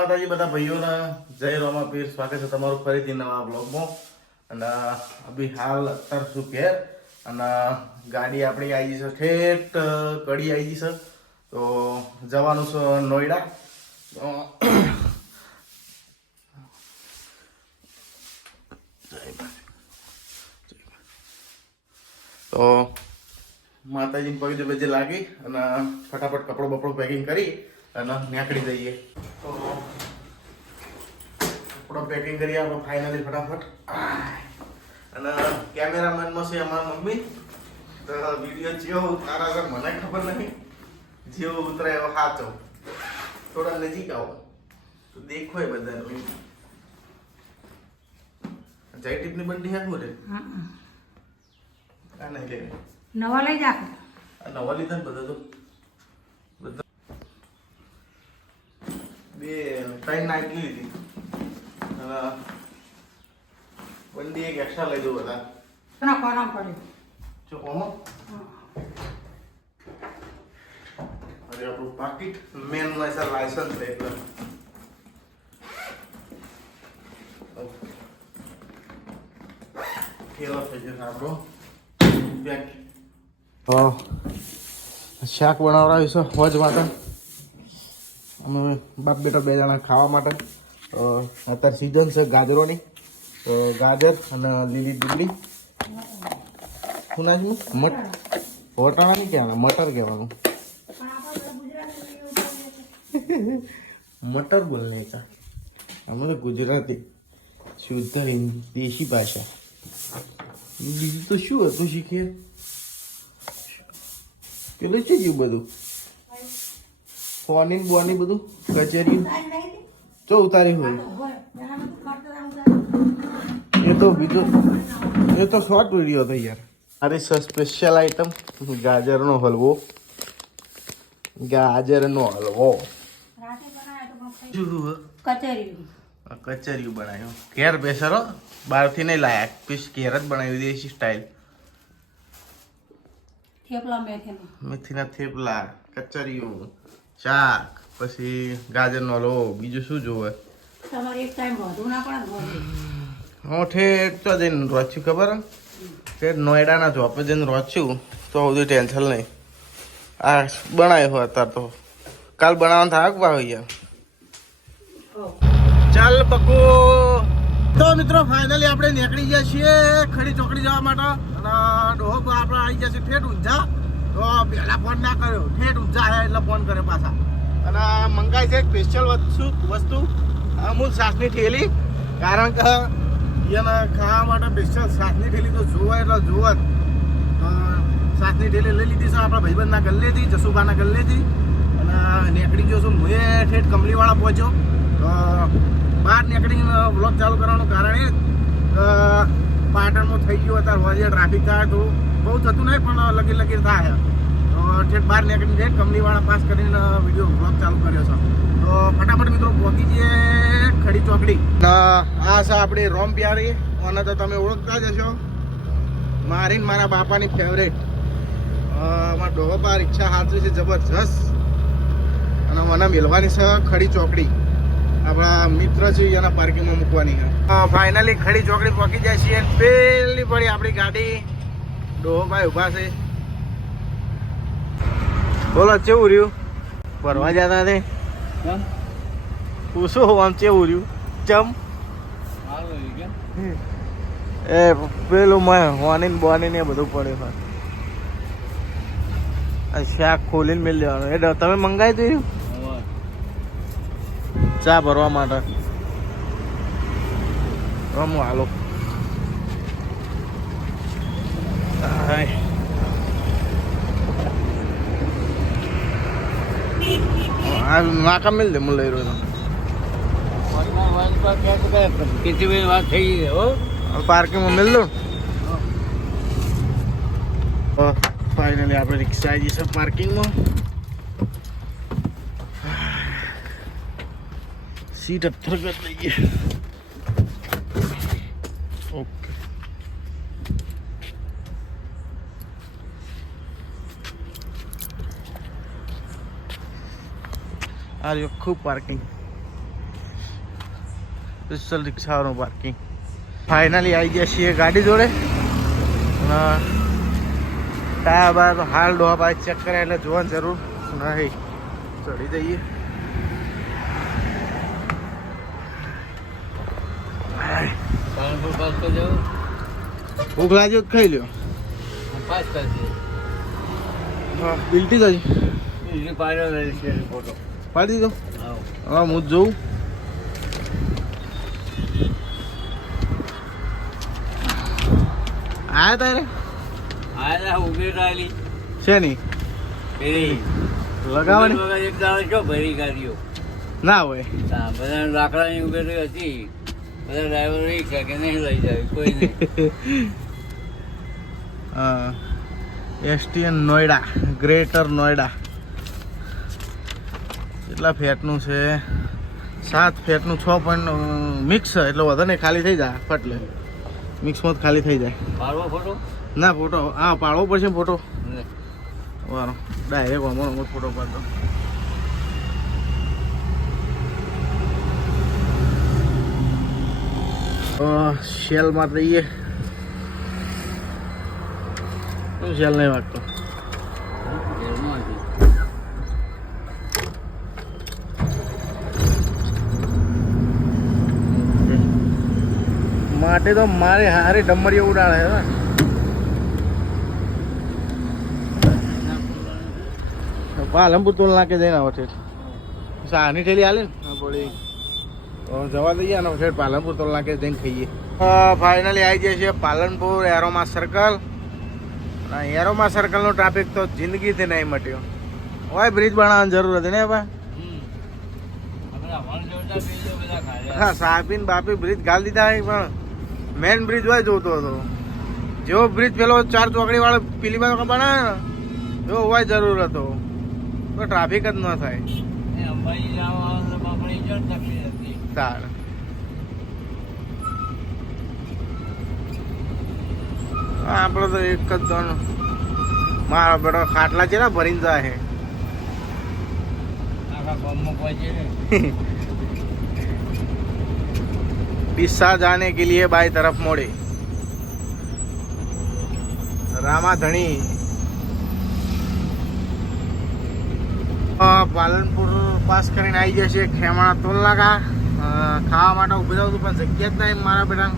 માતાજી બધા ભાઈઓને જય રોમાપીર સ્વાગત છે તમારું ફરીથી નવા બ્લોગમાં અને અભી હાલ અત્યાર શું ઘેર અને ગાડી આપણી આવી છે ઠેઠ કડી આવી છે તો જવાનું છે નોઈડા તો માતાજી પગે બજે લાગી અને ફટાફટ કપડો બપડો પેકિંગ કરી અને નીકળી જઈએ તો કપડો પેકિંગ કરી આપણે ફાઇનલી ફટાફટ અને કેમેરામેનમાં છે અમારા મમ્મી તો વિડીયો જેવો ઉતારા છે મને ખબર નહીં જેવો ઉતરે એવો સાચો થોડા નજીક આવો તો દેખો એ બધાને જય ટીપની બંડી હા બોલે આ નહીં લે નવા લઈ જા નવા લીધા ને બધા તો બધા બે ત્રણ નાઇટ લીધી અને બંડી એક એક્સ્ટ્રા લઈ દઉં બધા ના કોના પડે જો ઓમો અરે આપણું પાકીટ મેન લાયસન્સ છે એટલે કેવો થઈ જશે આપણો બેગ શાક બનાવડાવ્યું છે હોજ માટે અમે બાપ બેટા બે જણા ખાવા માટે અત્યારે સિઝન છે ગાજરોની તો ગાજર અને લીલી ડુંગળી શું નાખ્યું વટાણા નહીં કહેવાના મટર કહેવાનું મટર બોલને કા અમે તો ગુજરાતી શુદ્ધ દેશી ભાષા બીજું તો શું હતું શીખીએ પેલું છે ગયું બધું ફોની બોની બધું કચેરી ચો ઉતારી હોય એ તો બીજો એ તો શોર્ટ વિડીયો હતો યાર અરે સ્પેશિયલ આઈટમ ગાજરનો હલવો કચેરીયું બનાવ્યું ઘેર બેસરો બહારથી નહીં લાયા પીસ ઘેર જ બનાવી દેશી સ્ટાઇલ મેથીના થેપલા કચરિયું શાક પછી ગાજરનો હલવો બીજું શું જોવે હું ઠેઠ તો જઈને રોચ્યું ખબર ઠેઠ નોઈડાના જોપે જઈને રોચ્યું તો બધું ટેન્શન નહીં આ બનાવ્યો હોય અત્યારે તો કાલ બનાવવાનું થાય ભાવ યાર ચાલ બકુ તો મિત્રો ફાઇનલી આપણે નીકળી ગયા છીએ ખડી ચોકડી જવા માટે અને ડોહો આપણે આવી ગયા છીએ ઠેઠ ઊંઝા તો પહેલા ફોન ના કર્યો ઠેઠ ઊંઝા આવ્યા એટલે ફોન કર્યો પાછા અને મંગાઈ છે સ્પેશિયલ વસ્તુ અમૂલ છાસની થેલી કારણ કે એને ખાવા માટે સ્પેશિયલ છાસની થેલી તો જોવા એટલે જોવા જ છાસની થેલી લઈ લીધી છે આપણા ભાઈબંધના ગલ્લેથી જસુભાના ગલ્લેથી અને નીકળી ગયો છું હું ઠેઠ કમલીવાળા પહોંચ્યો બહાર નીકળીને બ્લોગ ચાલુ કરવાનું કારણ એ પાટણમાં થઈ ગયું અત્યારે હોજે ટ્રાફિક થાય તો બહુ થતું નહીં પણ લગીર થાય તો ઠેઠ બહાર નીકળીને ઠેઠ કમલીવાળા પાસ કરીને વિડીયો બ્લોગ ચાલુ કર્યો છે તો ફટાફટ મિત્રો પહોંચી જઈએ ખડી ચોકડી આ છે આપણી રોમ પ્યારી અને તો તમે ઓળખતા જ હશો મારી મારા બાપાની ફેવરેટ મારા ડોબા રિક્ષા હાથવી છે જબરજસ્ત અને મને મેળવાની છે ખડી ચોકડી આપણા મિત્ર છે એના પાર્કિંગમાં મૂકવાની છે ફાઇનલી ખડી ચોકડી પહોંચી જાય છીએ પેલી પડી આપણી ગાડી ડોભાઈ ઊભા છે બોલો કેવું રહ્યું ફરવા જતા તે પૂછો આમ કેવું રહ્યું ચમ એ પેલું મેં હોની બોની ને બધું પડ્યું આ શાક ખોલીને મેળ દેવાનું એ તમે મંગાવી દઉં ચા ભરવા માટે રમું હાલો નાકા મિલ દે હું લઈ રહ્યો વાત થઈ પાર્કિંગમાં મિલ દઉં ફાઇનલી આપણે રિક્ષા આવી જશે પાર્કિંગમાં सीट अत्तर कर लीजिए ओके आ रही खूब पार्किंग સ્પેશિયલ રિક્ષાઓનું પાર્કિંગ. ફાઇનલી આવી ગયા છીએ ગાડી જોડે. ટાયર બાર હાલ ડોહા બાઇક ચેક કર્યા એટલે જોવાની જરૂર નહીં. ચડી જઈએ. ભૂખ લાગ્યો ખાઈ લ્યો. હા બિલટી જ પાડી દીધો. હા હું જ જોઉં. આયા તારે છે નહીં લગાવવાની ના હોય. બધા લાકડાની ઉભેરી હતી. બધા ડ્રાઈવર રિક્ષા કે નહીં લઈ જાય કોઈ નહીં. એસટીએન નોઈડા, ગ્રેટર નોઈડા. કેટલા ફેટનું છે? 7 ફેટનું 6 પોઈન્ટ મિક્સ એટલે વધુ નહીં, ખાલી થઈ જાય ફટલે. મિક્સમાં જ ખાલી થઈ જાય. પાડવો ફોટો ના ફોટો હા પાડવો પડશે ફોટો. વારો ડાયરેક્ટ અમારો ફોટો પાડતો. શેલમાં રહીએ. શેલ નહીં વાગતો. માટે તો મારે હારી ડમરી ઉડાડે છે. પાલનપુર તોલ નાખે જઈને આવે સાની ઠેલી હાલે ને પડી જવા દઈએ ને ઠેઠ પાલનપુર તોલ નાખે જઈને ખાઈએ. ફાઇનલી આવી જાય છે પાલનપુર એરોમા સર્કલ. એરોમા સર્કલનો ટ્રાફિક તો જિંદગીથી નહીં મટ્યો. હોય બ્રિજ બનાવવાની જરૂર હતી ને ભાઈ. હા સાપીને બાપી બ્રિજ ગાળી દીધા પણ મેન બ્રિજ હોય જોતો હતો. જેવો બ્રિજ પેલો 4 ચોકડી વાળો પેલી બાજુ બનાવે ને એવો હોય જરૂર હતો તો ટ્રાફિક જ ન થાય. તાર આપડે તો એક જ દોન મારા બેટો ખાટલા છે ને ભરીને જાય. ડીસા जाने के लिए बाई तरफ मोड़े. रामाधणी પાલનપુર પાસ કરીને આવી જશે ખેમાણા ટોલ નાકા. ખાવા માટે ઉભી થયું હતું પણ જગ્યા જ નહીં મારા બેટા.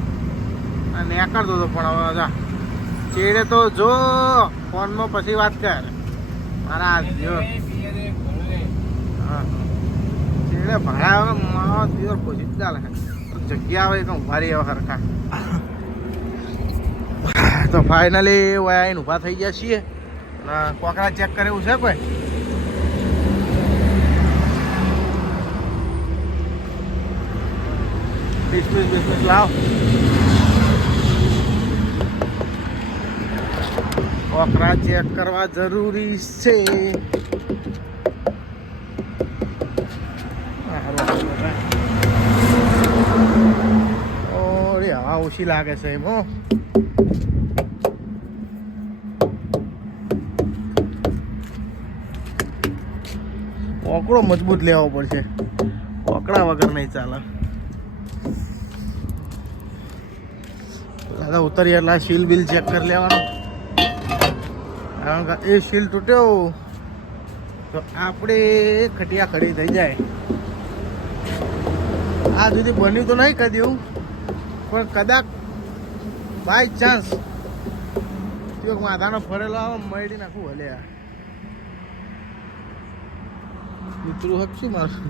નીકળતો હતો પણ હવે જા ચેડે તો જો ફોનમાં પછી વાત કર મારા જો ચેડે ભાડા મારો દિવસ પછી જ ચાલે. જગ્યા આવે તો ભારી હવે સરખા. તો ફાઇનલી આવીને ઊભા થઈ ગયા છીએ. કોકરા ચેક કરે એવું છે કોઈ? બિસ્મિસ લાવ. કોકરા ચેક કરવા જરૂરી છે. હવા ઓછી લાગે છે એમ. ઓકડો મજબૂત લેવો પડશે. ઓકડા વગર નહીં ચાલે. દાદા ઉતરીએ એટલે સીલ બિલ ચેક કરી લેવાનો. કારણ કે એ સીલ તૂટ્યો તો આપણે ખટિયા ખડી થઈ જાય. આ સુધી બન્યું તો નહીં કદ્યું પણ કદાચ બાય ચાન્સ માથાનો ફરેલો આવે મળી નાખું ભલે. મિત્રો હક શું મારું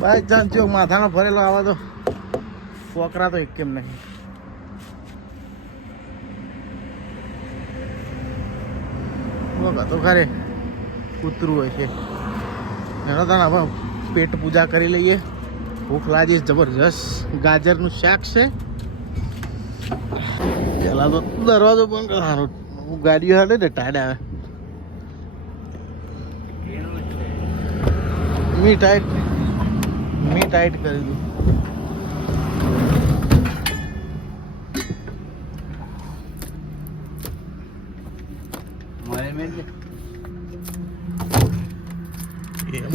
બાય ચાન્સ જો માથાનો ફરેલો આવે તો કોકરા તો એક કેમ નહીં. તો ખરે કૂતરું હોય છે એનો તને હવે પેટ પૂજા કરી લઈએ. ભૂખ લાગી જબરજસ્ત. ગાજરનું શાક છે. પેલા તો દરવાજો બંધ કરવાનો. ગાડીઓ હાલે ને ટાઈડ આવે. મી ટાઈટ કરી દઉં.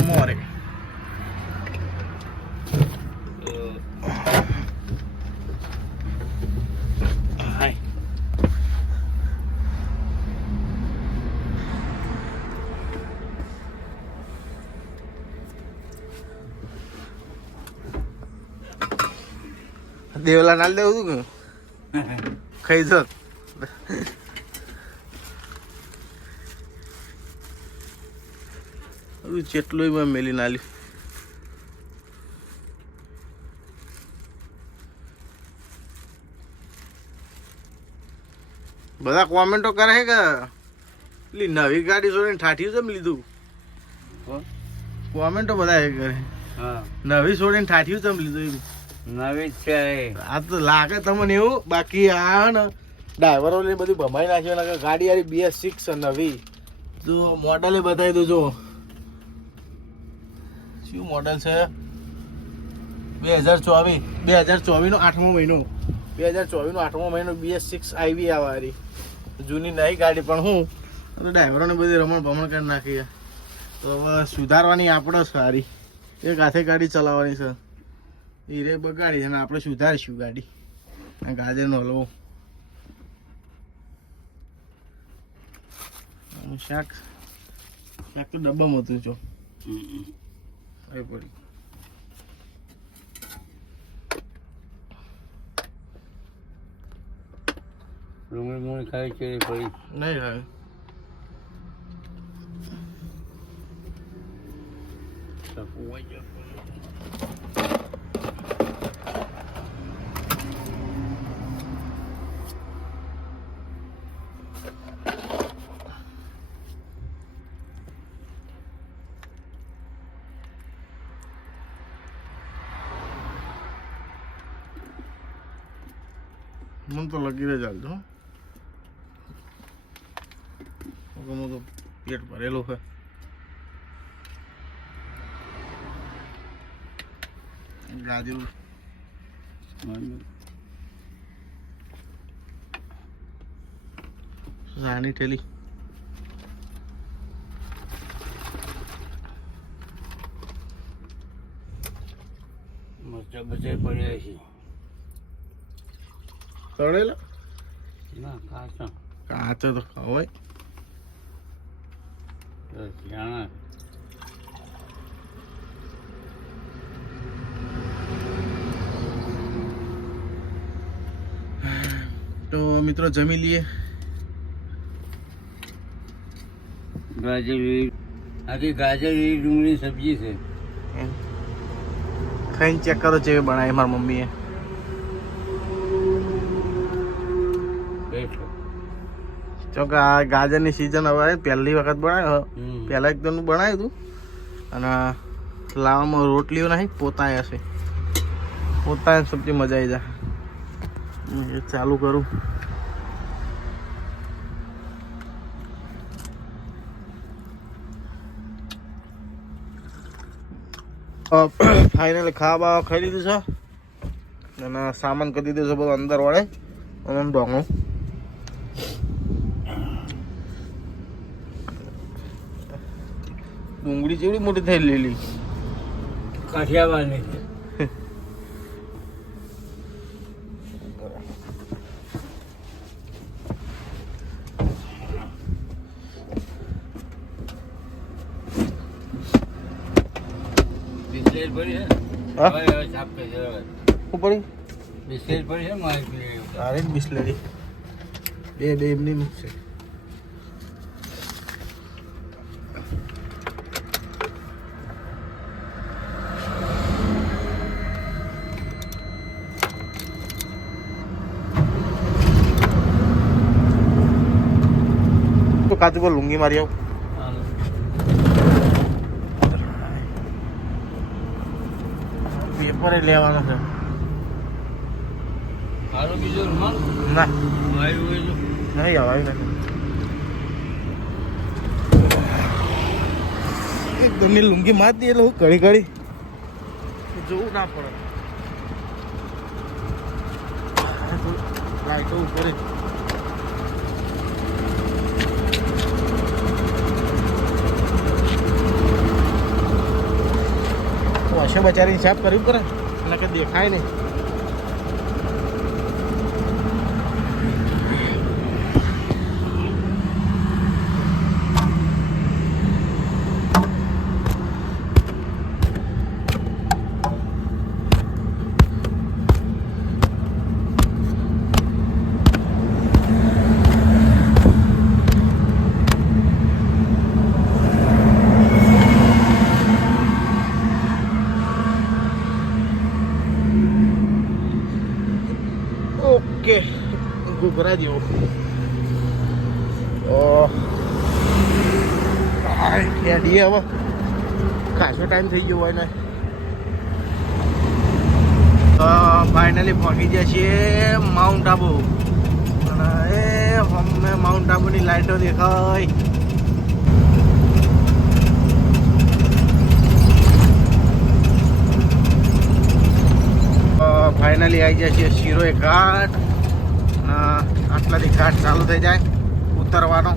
મોરે દેવલા નાલ દેવું તું કે ખાઈ જ જેટલું મેલી નાલ્યું. બધા કોમેન્ટો કરે છે કે પેલી નવી ગાડી જોઈને ઠાઠી જમ લીધું. કોમેન્ટો બધા એ કરે હા નવી છોડીને ઠાઠ્યું જમ લીધું એવું. નવી જ છે એ. આ તો લાગે તમને એવું. બાકી આ ને ડ્રાઈવરો ને બધું ભમાઈ નાખ્યું. લાગે ગાડી યાર BS6 નવી. જો મોડલે બતાવી દો. જો શું મોડલ છે 2024 નો 8મો મહિનો 2024 નો 8મો મહિનો BS6 આવી આવારી જૂની નહીં ગાડી પણ હું ડ્રાઈવરોને બધી રમણ ભમણ કરી નાખી. તો હવે સુધારવાની આપણે સારી એક હાથે ગાડી ચલાવવાની છે. એ રે બગાડી છે ને આપણે સુધારીશું ગાડી. આ ગાજરનો હલવો શાક તો ડબ્બામાં હતું. જો એ પડી ડુંગળી ખાઈ છે પડી નહીં હવે મને તો લગી રહે ચાલતો. તો પેટ ભરેલું છે. ગાજર રાની ઠેલી મરચા બચાઈ પડ્યા છે. તળેલા ના કાચા કાચો તો ખવાય. જાણા તો મિત્રો જમી લઈએ. ગાજર આથી ગાજર ડુંગળી સબ્જી છે. ખાઈને ચેક કરો જેવી બનાવી મારી મમ્મીએ. ચોકે આ ગાજરની સિઝન હવે પહેલી વખત બનાવ્યો. પહેલા એકદમ બનાવ્યું હતું અને લાવવામાં રોટલીઓ નહીં પોતાય હશે. પોતાય સબ્જી મજા આવી જાય. ચાલુ કરું. ફાઇનલી ખાવા ખાઈ લીધું છે અને સામાન કરી દીધું છે બધું અંદર વળે અને ડોંગું. ડુંગળી જેવડી મોટી થઈ લીલી કાઠિયાવાડની છે. બિસ્લેટ પડી છે. હા? હવે સાફ કરી દે હવે. શું પડી? બિસ્લેટ પડી છે મારી. અરે બિસ્લેરી બે એમની મૂકશે. તો કાચું પર લુંગી મારી આવું. પેપર લેવાનો છે. મારો બીજો રૂમાલ ના આવ્યું હોય તો નહીં આવી નથી. એકદમ લુંગી માર દે એટલે હું ઘડી ઘડી જોવું ના પડે. લાઈટો ઉપર હશે બચારી હિસાબ કર્યું કરે એટલે કે દેખાય નહીં. ઓકે ઘૂઘરા જેવો હેડીએ હવે ખાસો ટાઈમ થઈ ગયો હોય ને ફાઇનલી પહોંચી ગયા છીએ માઉન્ટ આબુ અને એ અમે માઉન્ટ આબુની લાઈટો દેખાય ફાઇનલી આવી ગયા છીએ શિરોઈ ઘાટ આટલાથી ઘાટ ચાલુ થઈ જાય ઉતરવાનો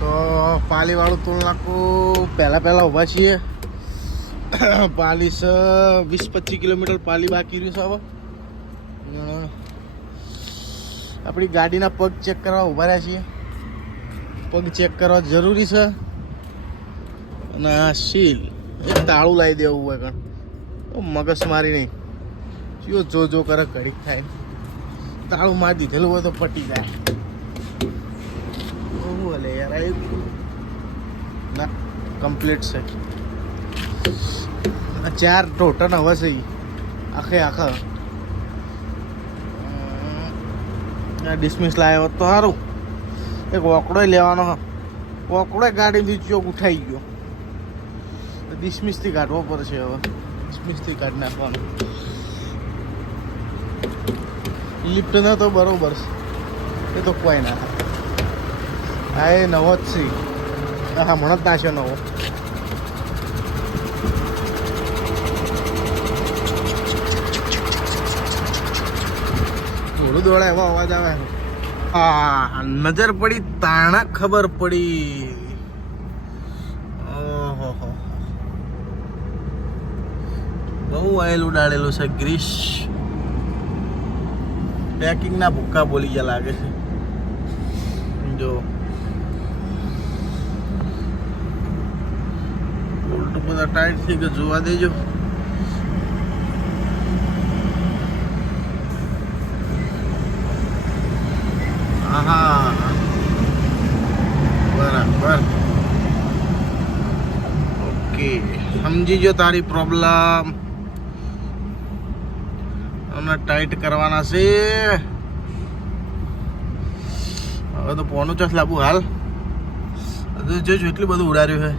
તો પાલીવાળું ટોલ નાકું પહેલાં ઊભા છીએ પાલી 20-25 કિલોમીટર પાલી બાકી રહ્યું છે હવે આપણી ગાડીના પગ ચેક કરવા ઊભા રહ્યા છીએ પગ ચેક કરવા જરૂરી છે અને આ સીલ એક તાળું લાવી દેવું હોય કારણ મગજ મારી નહીં જો કરે ઘડીક થાય તાળું મારી દીધેલું હોય તો પટી જાય ભલે યાર ના કમ્પ્લીટ છે 4 ટોટલ હવે છે આખા ડિસમિસ લાવ્યો તો સારું એક વોકડો લેવાનો વોકડો ગાડીથી ચોક ઉઠાઈ ગયો ડિસમિસથી કાઢવો પડશે હવે ડિસમિસથી કાઢી નાખવાનું લિફ્ટ ના તો બરોબર છે એ તો કોઈ ના હા એ નવો જ છે હા હમણાં જ નાખ્યો નવો થોડું દોડા એવો અવાજ આવે હા નજર પડી તાણા ખબર પડી ઓહો બહુ આયેલ ઉડાડેલું છે ગ્રીસ પેકિંગના ભૂક્કા બોલી ગયા લાગે છે જો ઉલટું બધા ટાઈટ થઈ ગયું જોવા દેજો હા બરાબર ઓકે સમજી જો તારી પ્રોબ્લેમ અને ટાઈટ કરવાના છે હવે તો પોનું ચાસ લાવવું હાલ જોજો એટલું બધું ઉડાડ્યું છે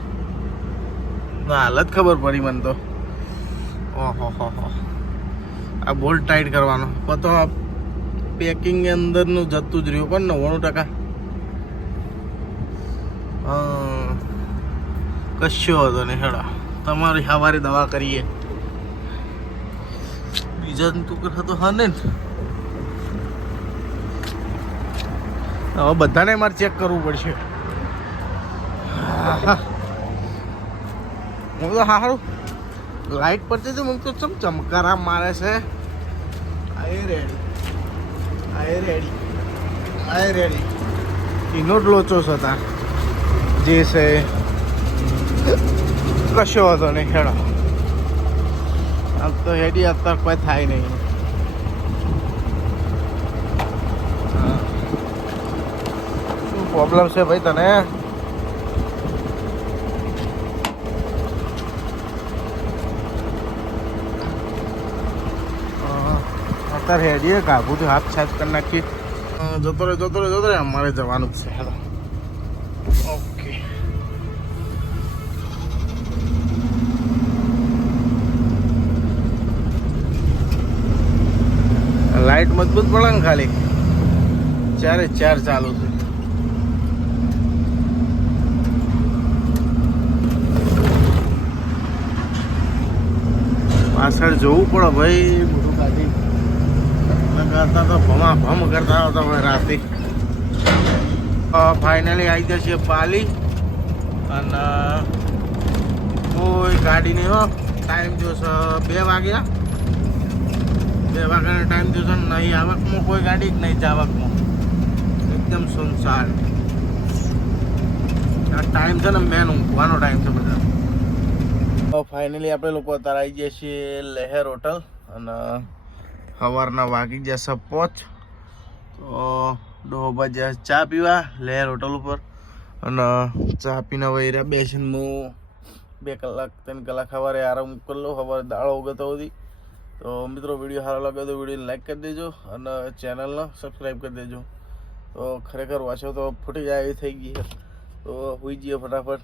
હાલત ખબર પડી મને તો ઓહો આ બોલ્ટ ટાઈટ કરવાનો તો પેકિંગ અંદરનું જતું જ રહ્યું પણ 99% કશો હતો ને હેડા તમારી સવારે દવા કરીએ બીજા તું તો હા ને હવે બધાને મારે ચેક કરવું પડશે હું તો સારું લાઈટ પડતી તો મને તો ચમ ચમકારા મારે છે આઈ રેડી એનો જ લોચો છે ત્યાં જે છે કશો હતો નહીં ખેડો આમ તો હેડી અત્યારે કોઈ થાય નહીં શું પ્રોબ્લેમ છે ભાઈ તને અત્યારે હેડીએ કાબુથી હાથ સાફ કરી નાખીએ જતો રહે અમારે જવાનું જ છે હેલો ઓકે મજબૂત પડે ને ખાલી 4 ચાલુ છે. પાછળ જોવું પડે ભાઈ, બધું કાઢી કરતા તો ભમ કરતા હતા હવે રાતે. ફાઇનલી આવી જશે પાલી અને કોઈ ગાડી નહીં હો. ટાઈમ જોશે 2 વાગ્યા. 2 વાગ્યાનો ટાઈમ જોશે નહીં આવકમાં કોઈ ગાડી જ નહીં જાવકમાં. એકદમ સુનસાન. આ ટાઈમ છે ને મેન ઊંઘવાનો ટાઈમ છે બધા. ફાઇનલી આપણે લોકો અત્યારે આવી જઈએ છીએ લહેર હોટલ અને સવારના વાગી જશે 5. તો ડોબા જ્યાં ચા પીવા લહેર હોટલ ઉપર અને ચા પીને વહીરા બેસીને હું 2 કલાક 3 કલાક સવારે આરામ કરી લઉં. સવારે દાળો ઉગતો હતી. તો મિત્રો વિડીયો સારો લાગ્યો તો વિડીયોને લાઈક કરી દેજો અને ચેનલને સબસ્ક્રાઈબ કરી દેજો. તો ખરેખર વાંચો તો ફૂટી જાય એવી થઈ ગઈ. તો હોઈ જઈએ ફટાફટ.